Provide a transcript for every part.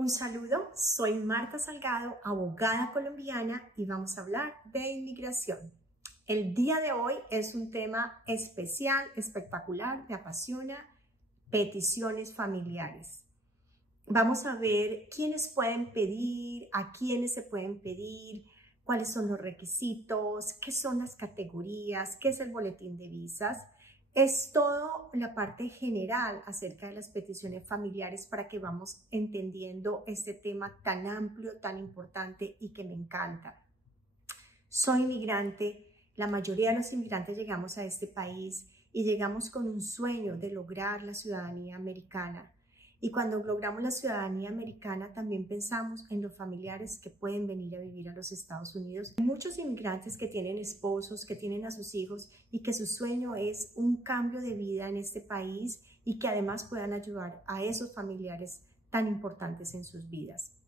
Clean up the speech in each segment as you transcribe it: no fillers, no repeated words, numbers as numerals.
Un saludo, soy Marta Salgado, abogada colombiana y vamos a hablar de inmigración. El día de hoy es un tema especial, espectacular, me apasiona, peticiones familiares. Vamos a ver quiénes pueden pedir, a quiénes se pueden pedir, cuáles son los requisitos, qué son las categorías, qué es el boletín de visas. Es todo la parte general acerca de las peticiones familiares para que vamos entendiendo este tema tan amplio, tan importante y que me encanta. Soy inmigrante, la mayoría de los inmigrantes llegamos a este país y llegamos con un sueño de lograr la ciudadanía americana. Y cuando logramos la ciudadanía americana también pensamos en los familiares que pueden venir a vivir a los Estados Unidos. Hay muchos inmigrantes que tienen esposos, que tienen a sus hijos y que su sueño es un cambio de vida en este país y que además puedan ayudar a esos familiares tan importantes en sus vidas.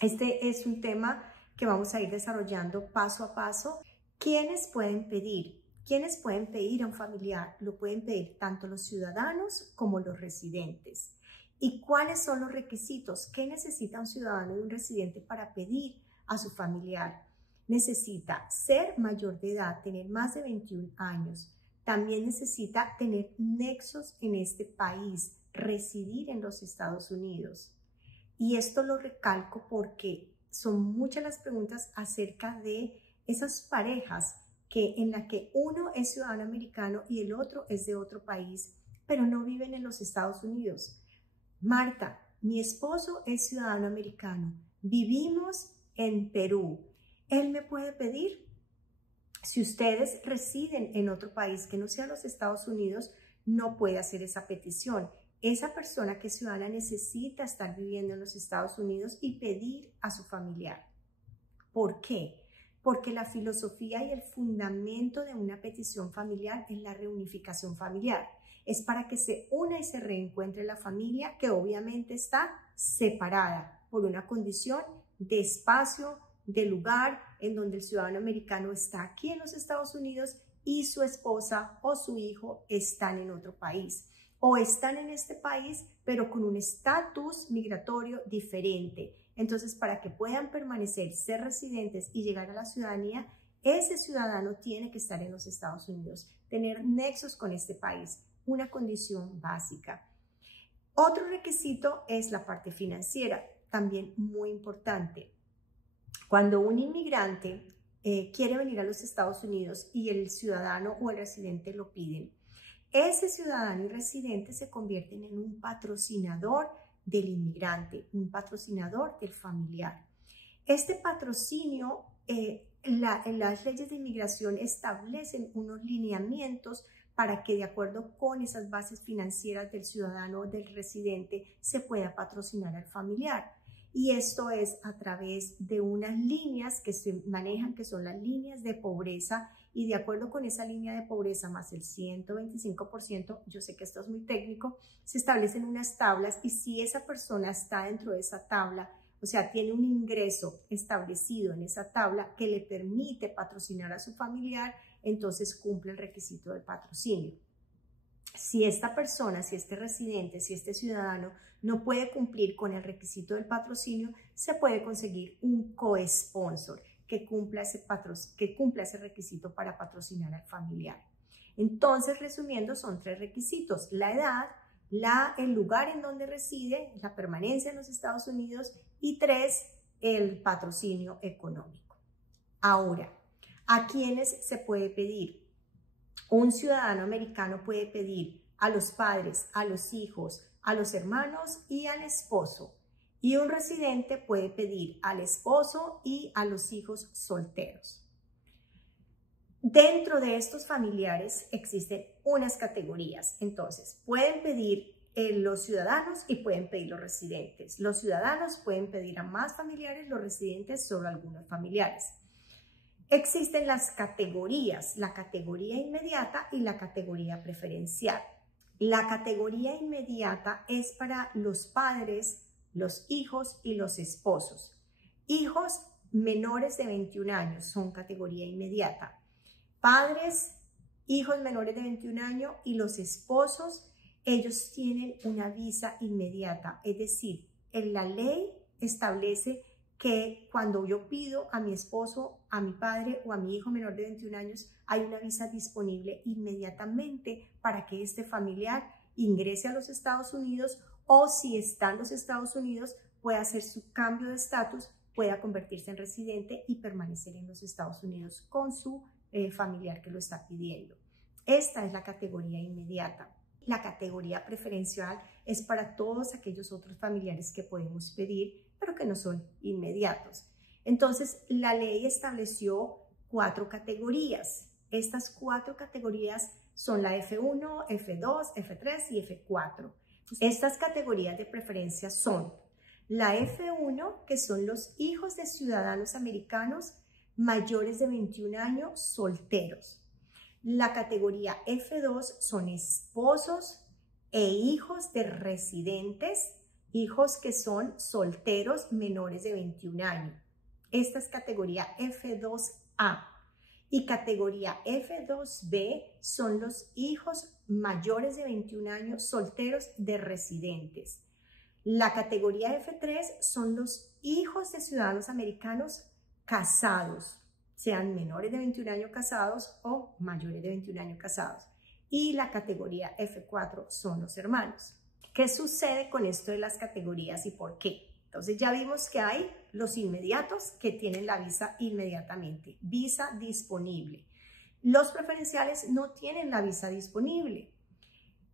Este es un tema que vamos a ir desarrollando paso a paso. ¿Quiénes pueden pedir? ¿Quiénes pueden pedir a un familiar? Lo pueden pedir tanto los ciudadanos como los residentes. ¿Y cuáles son los requisitos? ¿Qué necesita un ciudadano y un residente para pedir a su familiar? Necesita ser mayor de edad, tener más de 21 años. También necesita tener nexos en este país, residir en los Estados Unidos. Y esto lo recalco porque son muchas las preguntas acerca de esas parejas en la que uno es ciudadano americano y el otro es de otro país, pero no viven en los Estados Unidos. Marta, mi esposo es ciudadano americano, vivimos en Perú, ¿él me puede pedir? Si ustedes residen en otro país que no sea los Estados Unidos, no puede hacer esa petición. Esa persona que es ciudadana necesita estar viviendo en los Estados Unidos y pedir a su familiar. ¿Por qué? Porque la filosofía y el fundamento de una petición familiar es la reunificación familiar. Es para que se una y se reencuentre la familia que obviamente está separada por una condición de espacio, de lugar, en donde el ciudadano americano está aquí en los Estados Unidos y su esposa o su hijo están en otro país. O están en este país, pero con un estatus migratorio diferente. Entonces, para que puedan permanecer, ser residentes y llegar a la ciudadanía, ese ciudadano tiene que estar en los Estados Unidos, tener nexos con este país, una condición básica. Otro requisito es la parte financiera, también muy importante. Cuando un inmigrante quiere venir a los Estados Unidos y el ciudadano o el residente lo piden, ese ciudadano y residente se convierten en un patrocinador del inmigrante, un patrocinador del familiar. Este patrocinio, las leyes de inmigración establecen unos lineamientos para que de acuerdo con esas bases financieras del ciudadano o del residente se pueda patrocinar al familiar. Y esto es a través de unas líneas que se manejan, que son las líneas de pobreza, y de acuerdo con esa línea de pobreza más el 125%, yo sé que esto es muy técnico, se establecen unas tablas y si esa persona está dentro de esa tabla, o sea, tiene un ingreso establecido en esa tabla que le permite patrocinar a su familiar, entonces cumple el requisito del patrocinio. Si esta persona, si este residente, si este ciudadano no puede cumplir con el requisito del patrocinio, se puede conseguir un co-sponsor que cumpla ese requisito para patrocinar al familiar. Entonces, resumiendo, son 3 requisitos: la edad, el lugar en donde reside, la permanencia en los Estados Unidos, y 3, el patrocinio económico. Ahora, ¿a quiénes se puede pedir? Un ciudadano americano puede pedir a los padres, a los hijos, a los hermanos y al esposo. Y un residente puede pedir al esposo y a los hijos solteros. Dentro de estos familiares existen unas categorías. Entonces, pueden pedir los ciudadanos y pueden pedir los residentes. Los ciudadanos pueden pedir a más familiares, los residentes solo a algunos familiares. Existen las categorías, la categoría inmediata y la categoría preferencial. La categoría inmediata es para los padres, los hijos y los esposos. Hijos menores de 21 años son categoría inmediata. Padres, hijos menores de 21 años y los esposos, ellos tienen una visa inmediata, es decir, la ley establece que cuando yo pido a mi esposo, a mi padre o a mi hijo menor de 21 años, hay una visa disponible inmediatamente para que este familiar ingrese a los Estados Unidos, o si está en los Estados Unidos, pueda hacer su cambio de estatus, pueda convertirse en residente y permanecer en los Estados Unidos con su familiar que lo está pidiendo. Esta es la categoría inmediata. La categoría preferencial es para todos aquellos otros familiares que podemos pedir, pero que no son inmediatos. Entonces, la ley estableció 4 categorías. Estas 4 categorías son la F1, F2, F3 y F4. Estas categorías de preferencia son la F1, que son los hijos de ciudadanos americanos mayores de 21 años solteros. La categoría F2 son esposos e hijos de residentes, hijos que son solteros menores de 21 años. Esta es categoría F2A. Y categoría F2B son los hijos mayores de 21 años solteros de residentes. La categoría F3 son los hijos de ciudadanos americanos casados, sean menores de 21 años casados o mayores de 21 años casados. Y la categoría F4 son los hermanos. ¿Qué sucede con esto de las categorías y por qué? Entonces ya vimos que hay los inmediatos que tienen la visa inmediatamente, visa disponible. Los preferenciales no tienen la visa disponible.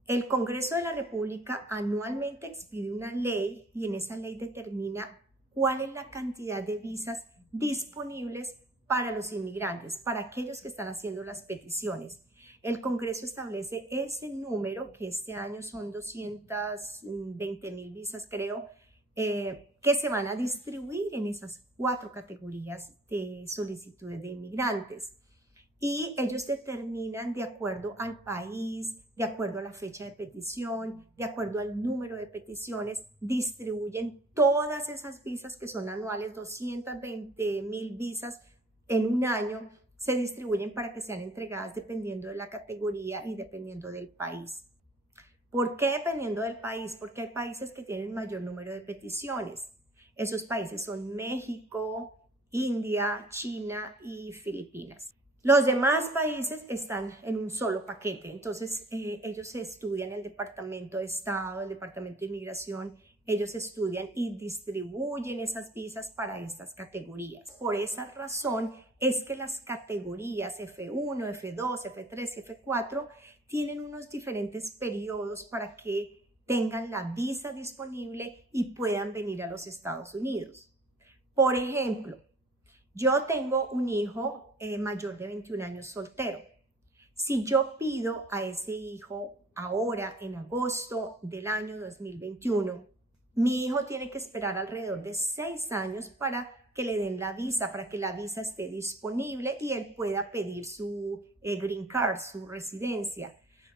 El Congreso de la República anualmente expide una ley y en esa ley determina cuál es la cantidad de visas disponibles para los inmigrantes, para aquellos que están haciendo las peticiones. El Congreso establece ese número, que este año son 220,000 visas, creo, que se van a distribuir en esas 4 categorías de solicitudes de inmigrantes. Y ellos determinan de acuerdo al país, de acuerdo a la fecha de petición, de acuerdo al número de peticiones, distribuyen todas esas visas que son anuales, 220,000 visas en un año, se distribuyen para que sean entregadas dependiendo de la categoría y dependiendo del país. ¿Por qué dependiendo del país? Porque hay países que tienen mayor número de peticiones. Esos países son México, India, China y Filipinas. Los demás países están en un solo paquete, entonces ellos estudian el Departamento de Estado, el Departamento de Inmigración, ellos estudian y distribuyen esas visas para estas categorías. Por esa razón es que las categorías F1, F2, F3 y F4 tienen unos diferentes periodos para que tengan la visa disponible y puedan venir a los Estados Unidos. Por ejemplo, yo tengo un hijo mayor de 21 años soltero. Si yo pido a ese hijo ahora en agosto del año 2021, mi hijo tiene que esperar alrededor de 6 años para que le den la visa, para que la visa esté disponible y él pueda pedir su green card, su residencia.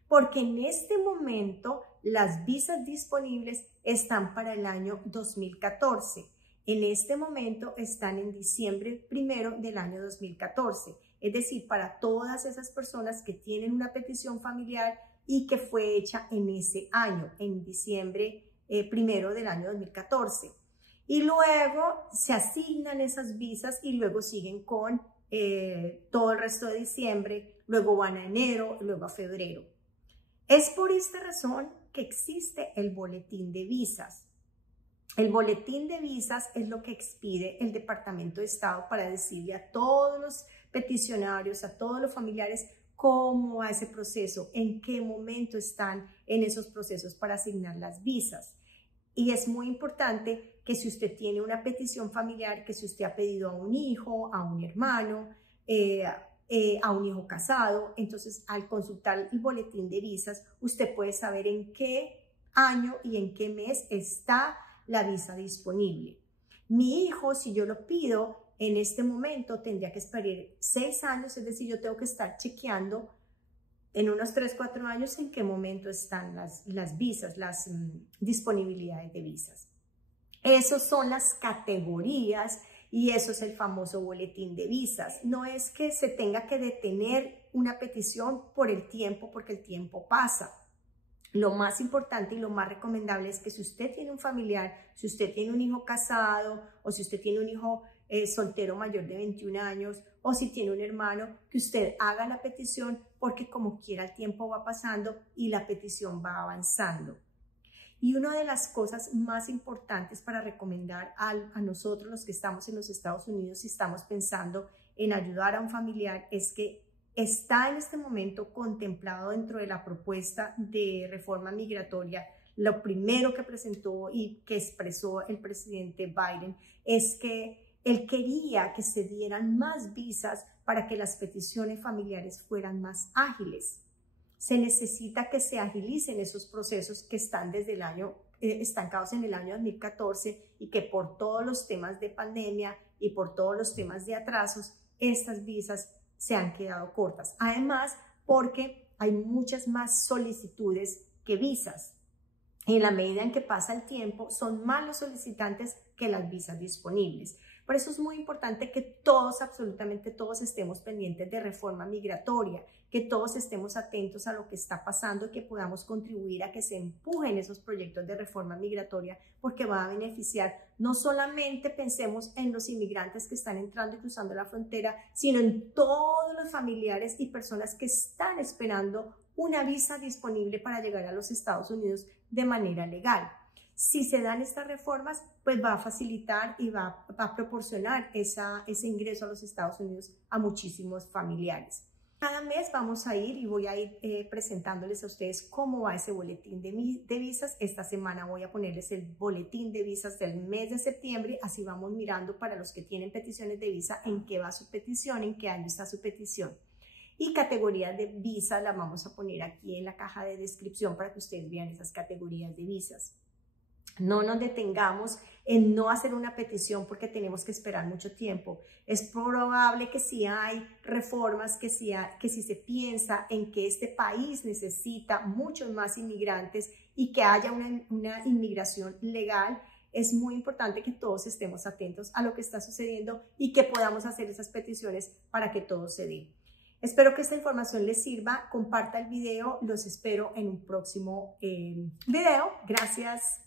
Porque en este momento las visas disponibles están para el año 2014. En este momento están en diciembre 1 del año 2014. Es decir, para todas esas personas que tienen una petición familiar y que fue hecha en ese año, en diciembre 1 del año 2014. Y luego se asignan esas visas y luego siguen con todo el resto de diciembre, luego van a enero, luego a febrero. Es por esta razón que existe el boletín de visas. El boletín de visas es lo que expide el Departamento de Estado para decirle a todos los peticionarios, a todos los familiares, cómo va ese proceso, en qué momento están en esos procesos para asignar las visas. Y es muy importante que si usted tiene una petición familiar, que si usted ha pedido a un hijo, a un hermano, a un hijo casado, entonces al consultar el boletín de visas, usted puede saber en qué año y en qué mes está la visa disponible. Mi hijo, si yo lo pido en este momento, tendría que esperar 6 años, es decir, yo tengo que estar chequeando en unos 3-4 años en qué momento están las visas, las disponibilidades de visas. Esas son las categorías y eso es el famoso boletín de visas. No es que se tenga que detener una petición por el tiempo, porque el tiempo pasa. lo más importante y lo más recomendable es que si usted tiene un familiar, si usted tiene un hijo casado o si usted tiene un hijo soltero mayor de 21 años o si tiene un hermano, que usted haga la petición porque como quiera el tiempo va pasando y la petición va avanzando. Y una de las cosas más importantes para recomendar a nosotros los que estamos en los Estados Unidos y estamos pensando en ayudar a un familiar es que está en este momento contemplado dentro de la propuesta de reforma migratoria. Lo primero que presentó y que expresó el presidente Biden es que él quería que se dieran más visas para que las peticiones familiares fueran más ágiles. Se necesita que se agilicen esos procesos que están desde el año estancados en el año 2014 y que por todos los temas de pandemia y por todos los temas de atrasos, estas visas se han quedado cortas. Además, porque hay muchas más solicitudes que visas. Y en la medida en que pasa el tiempo, son más los solicitantes que las visas disponibles. Por eso es muy importante que todos, absolutamente todos, estemos pendientes de reforma migratoria, que todos estemos atentos a lo que está pasando y que podamos contribuir a que se empujen esos proyectos de reforma migratoria, porque va a beneficiar, no solamente pensemos en los inmigrantes que están entrando y cruzando la frontera, sino en todos los familiares y personas que están esperando una visa disponible para llegar a los Estados Unidos de manera legal. Si se dan estas reformas, pues va a facilitar y va a proporcionar ese ingreso a los Estados Unidos a muchísimos familiares. Cada mes vamos a ir y voy a ir presentándoles a ustedes cómo va ese boletín de visas. Esta semana voy a ponerles el boletín de visas del mes de septiembre, así vamos mirando para los que tienen peticiones de visa en qué va su petición, en qué año está su petición. Y categorías de visa las vamos a poner aquí en la caja de descripción para que ustedes vean esas categorías de visas. No nos detengamos en no hacer una petición porque tenemos que esperar mucho tiempo. Es probable que si hay reformas, que si se piensa en que este país necesita muchos más inmigrantes y que haya una inmigración legal, es muy importante que todos estemos atentos a lo que está sucediendo y que podamos hacer esas peticiones para que todo se dé. Espero que esta información les sirva. Comparta el video. Los espero en un próximo video. Gracias.